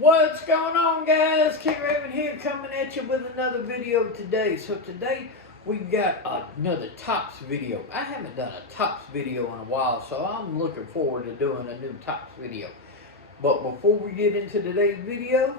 What's going on, guys? King Raven here, coming at you with another video today. So today we've got another tops video. I haven't done a tops video in a while, so I'm looking forward to doing a new tops video. But before we get into today's video,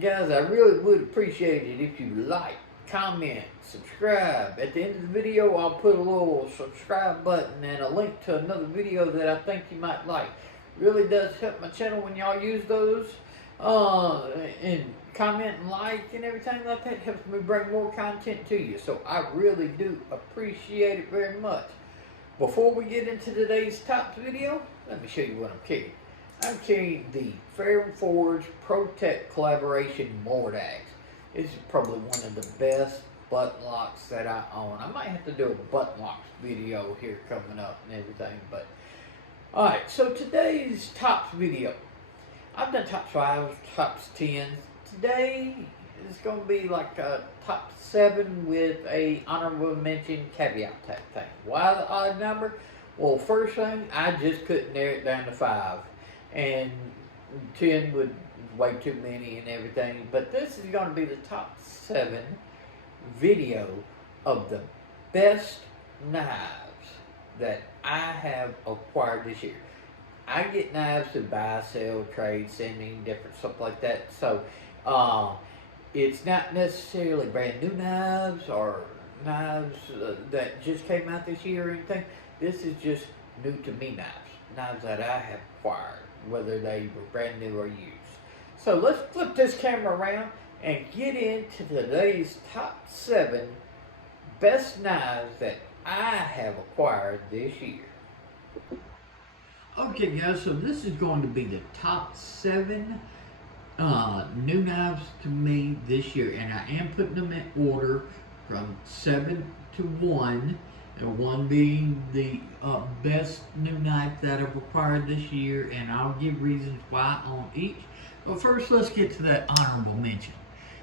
guys, I really would appreciate it if you like, comment, subscribe. At the end of the video, I'll put a little subscribe button and a link to another video that I think you might like. Really does help my channel when y'all use those. And comment and like and everything like that helps me bring more content to you. So I really do appreciate it very much. Before we get into today's tops video, let me show you what I'm carrying. I'm carrying the Ferrum Forge Protect Collaboration Mordax. This is probably one of the best button locks that I own. I might have to do a button locks video here coming up and everything, but alright, so today's tops video. I've done tops 5, tops 10. Today is going to be like a top 7 with a honorable mention caveat type thing. Why the odd number? Well, first thing, I just couldn't narrow it down to 5. And 10 would way too many and everything. But this is going to be the top 7 video of the best knives that I have acquired this year. I get knives to buy, sell, trade, sending, different stuff like that. So, it's not necessarily brand new knives or knives that just came out this year or anything. This is just new to me knives that I have acquired, whether they were brand new or used. So let's flip this camera around and get into today's top 7 best knives that I have acquired this year. Okay, guys, so this is going to be the top 7 new knives to me this year, and I am putting them in order from 7 to 1, and 1 being the best new knife that I've acquired this year, and I'll give reasons why on each. But first, let's get to that honorable mention.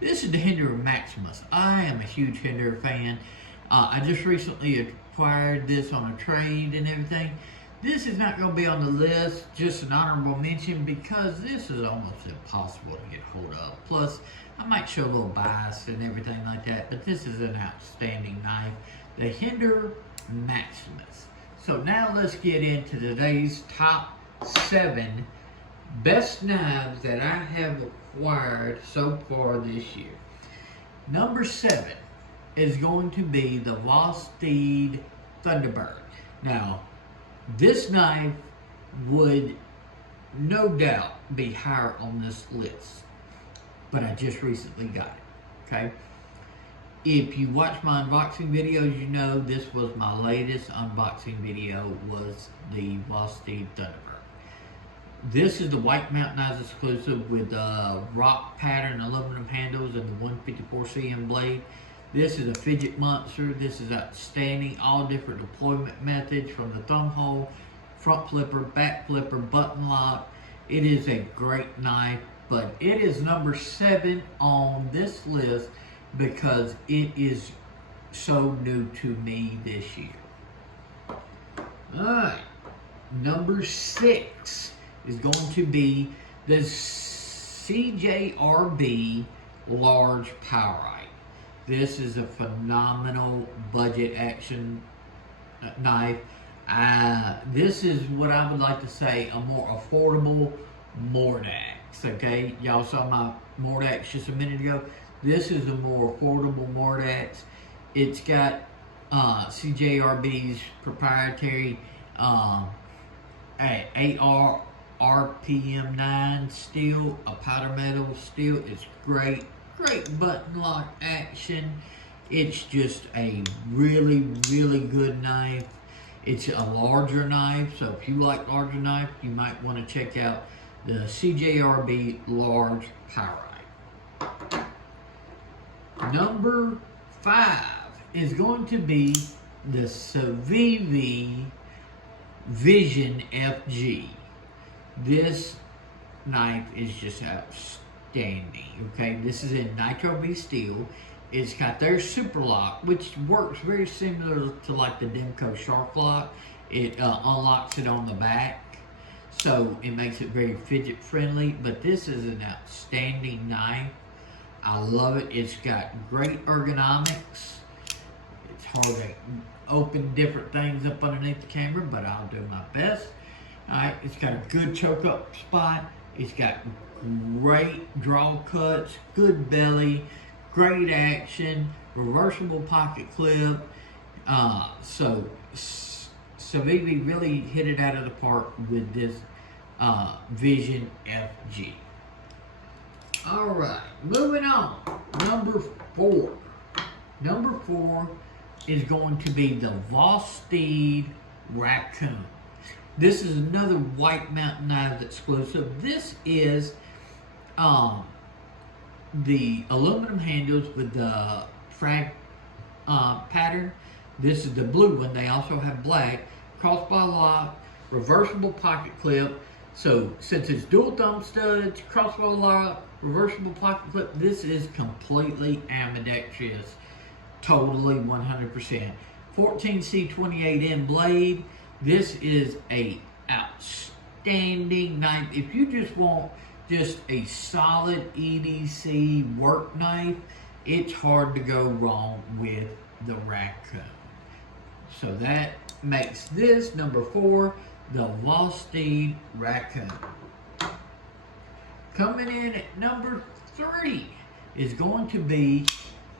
This is the Hinderer Maximus. I am a huge Hinderer fan. I just recently acquired this on a trade and everything. This is not going to be on the list, just an honorable mention, because this is almost impossible to get hold of. Plus, I might show a little bias and everything like that, but this is an outstanding knife, the Hinderer Maximus. So now let's get into today's top 7 best knives that I have acquired so far this year. Number 7 is going to be the Vosteed Thunderbird. Now, this knife would no doubt be higher on this list, but I just recently got it, okay? If you watch my unboxing videos, you know this was my latest unboxing video, was the Vosteed Thunderbird. This is the White Mountain Knives exclusive with rock pattern aluminum handles and the 154 cm blade. This is a fidget monster. This is outstanding. All different deployment methods, from the thumb hole, front flipper, back flipper, button lock. It is a great knife, but it is number 7 on this list because it is so new to me this year. Alright, number 6 is going to be the CJRB Large Powerite. This is a phenomenal budget action knife. This is what I would like to say a more affordable Mordax. Okay, y'all saw my Mordax just a minute ago. This is a more affordable Mordax. It's got CJRB's proprietary 8R RPM9 steel, a powder metal steel. It's great. Great button lock action. It's just a really, really good knife. It's a larger knife, so if you like larger knife, you might want to check out the CJRB Large Powerite. Number 5 is going to be the Civivi Vision FG. This knife is just outstanding, okay? This is in Nitro V steel. It's got their super lock, which works very similar to like the Demco Shark Lock. It unlocks it on the back. so it makes it very fidget friendly. But this is an outstanding knife. I love it. It's got great ergonomics. It's hard to open different things up underneath the camera, but I'll do my best. Alright, it's got a good choke up spot. It's got great draw cuts, good belly, great action, reversible pocket clip. So Civivi really hit it out of the park with this Vision FG. Alright, moving on. Number 4. Number 4 is going to be the Vosteed Raccoon. This is another White Mountain Knives exclusive. This is the aluminum handles with the frag pattern. This is the blue one. They also have black. Crossbar lock, reversible pocket clip. So since it's dual thumb studs, crossbar lock, reversible pocket clip, this is completely ambidextrous. Totally 100%. 14C28N blade. This is a outstanding knife. If you just want just a solid EDC work knife, it's hard to go wrong with the Raccoon. So that makes this number 4, the Vosteed Raccoon. Coming in at number 3 is going to be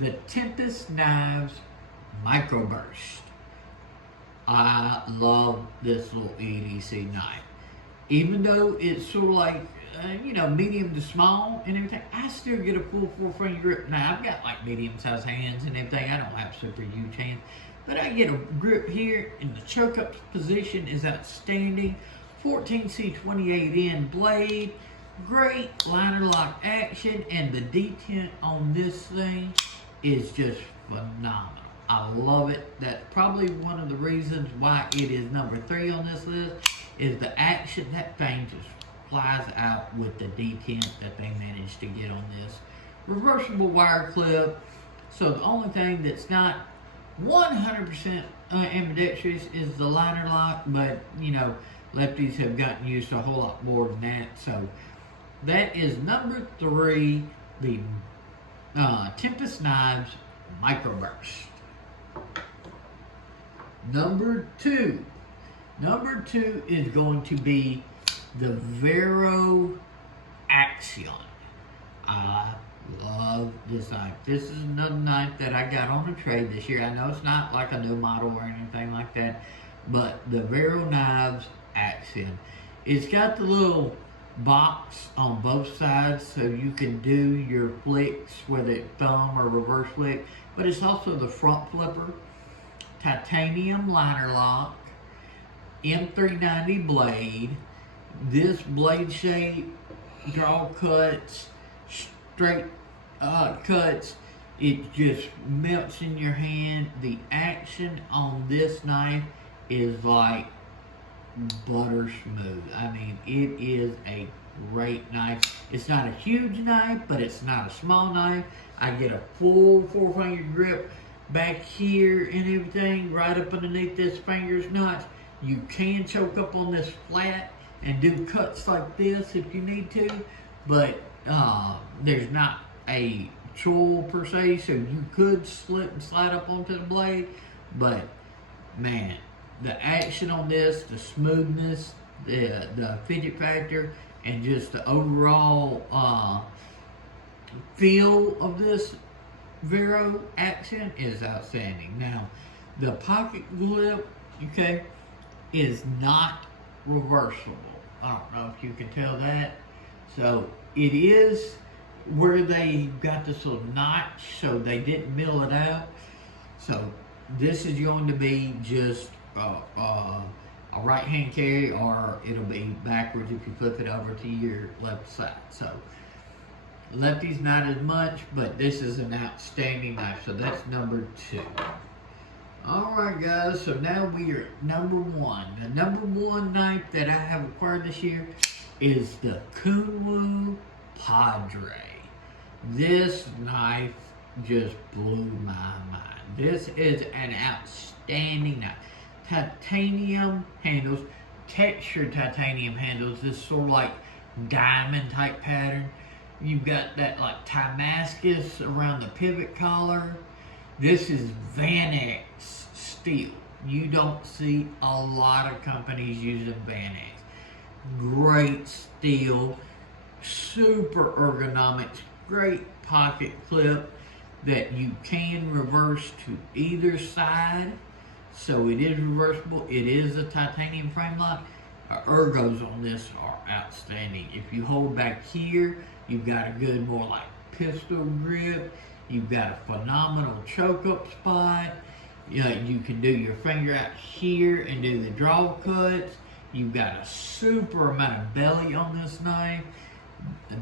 the Tempest Knives Microburst. I love this little EDC knife. Even though it's sort of like, medium to small and everything, I still get a full 4-finger grip. Now, I've got like medium-sized hands and everything. I don't have super huge hands. But I get a grip here, and the choke-up position is outstanding. 14C28N blade. Great liner lock action, and the detent on this thing is just phenomenal. I love it. That's probably one of the reasons why it is number 3 on this list, is the action. That thing just flies out with the detent that they managed to get on this. Reversible wire clip. So the only thing that's not 100% ambidextrous is the liner lock, but lefties have gotten used to a whole lot more than that. So that is number 3, the Tempest Knives Microburst. Number 2 is going to be the Vero Axion. I love this knife. This is another knife that I got on a trade this year. I know it's not like a new model or anything like that, but the Vero Knives Axion. It's got the little box on both sides so you can do your flicks, whether it's thumb or reverse flick, but it's also the front flipper. Titanium liner lock, M390 blade. This blade shape, draw cuts, straight cuts, it just melts in your hand. The action on this knife is like butter smooth. I mean, it is a great knife. It's not a huge knife, but it's not a small knife. I get a full 4-finger grip back here and everything, right up underneath this finger's notch. You can choke up on this flat and do cuts like this if you need to, but there's not a choil per se, so you could slip and slide up onto the blade. But man, the action on this, the smoothness, the fidget factor, and just the overall feel of this Vero Axion is outstanding. Now, the pocket clip, is not reversible. I don't know if you can tell that. So it is where they got this little notch, so they didn't mill it out. So this is going to be just a right hand carry, or it'll be backwards if you flip it over to your left side. So lefty's not as much, but this is an outstanding knife. So that's number 2. Alright guys, so now we are at number 1. The number 1 knife that I have acquired this year is the Kunwu Padre. This knife just blew my mind. This is an outstanding knife. Titanium handles, textured titanium handles. This sort of like diamond type pattern. You've got that like Damascus around the pivot collar. This is Vanex steel. You don't see a lot of companies using Vanex. Great steel, super ergonomics, great pocket clip that you can reverse to either side. So it is reversible. It is a titanium frame lock. Ergos on this are outstanding. If you hold back here, you've got a good, more like pistol grip. You've got a phenomenal choke up spot. You can do your finger out here and do the draw cuts. You've got a super amount of belly on this knife.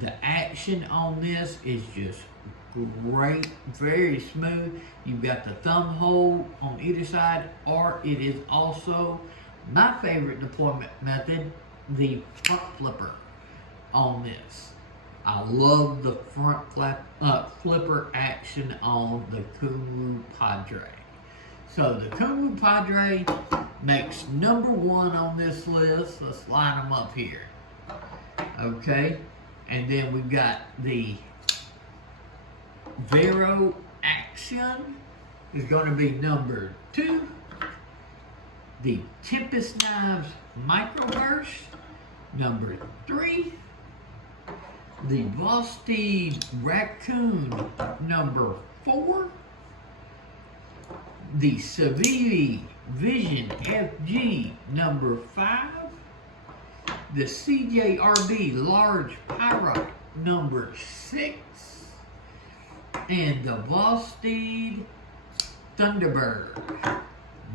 The action on this is just great, very smooth. You've got the thumb hold on either side, or it is also my favorite deployment method, the front flipper on this. I love the front flipper action on the Kunwu Padre. So the Kunwu Padre makes #1 on this list. Let's line them up here. Okay, and then we've got the Vero Action is going to be #2. The Tempest Knives Microburst, #3. The Vosteed Raccoon, #4. The Civivi Vision FG, #5. The CJRB Large Pyrite, #6. And the Vosteed Thunderbird,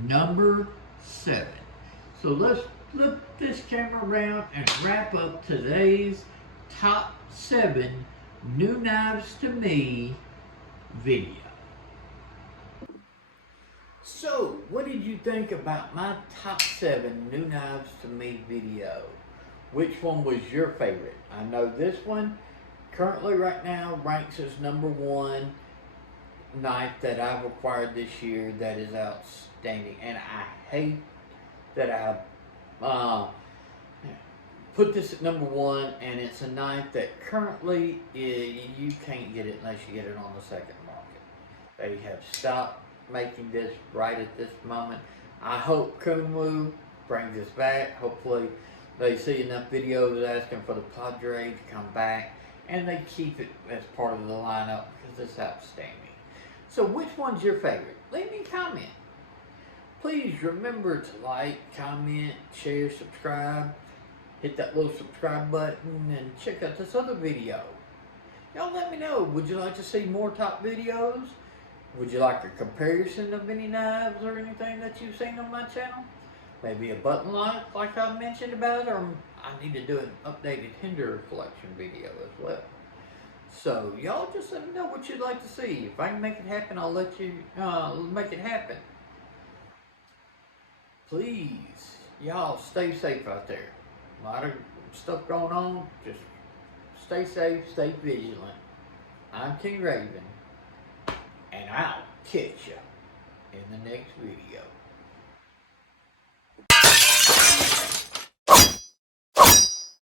#7. So let's flip this camera around and wrap up today's top 7 new knives to me video. So, what did you think about my top 7 new knives to me video? Which one was your favorite? I know this one currently right now ranks as #1 knife that I've acquired this year that is outstanding. And I hate that I put this at #1, and it's a knife that currently you can't get it unless you get it on the second market. They have stopped making this right at this moment. I hope Kunwu brings this back. Hopefully they see enough videos asking for the Padre to come back, and they keep it as part of the lineup because it's outstanding. So which one's your favorite? Leave me a comment. Please remember to like, comment, share, subscribe. Hit that little subscribe button and check out this other video. Y'all let me know. Would you like to see more top videos? Would you like a comparison of any knives or anything that you've seen on my channel? Maybe a button lock like I mentioned about, or I need to do an updated Hinder collection video as well. So y'all just let me know what you'd like to see. If I can make it happen, I'll let you make it happen. Please, y'all stay safe out there. A lot of stuff going on. Just stay safe, stay vigilant. I'm King Raven, and I'll catch you in the next video.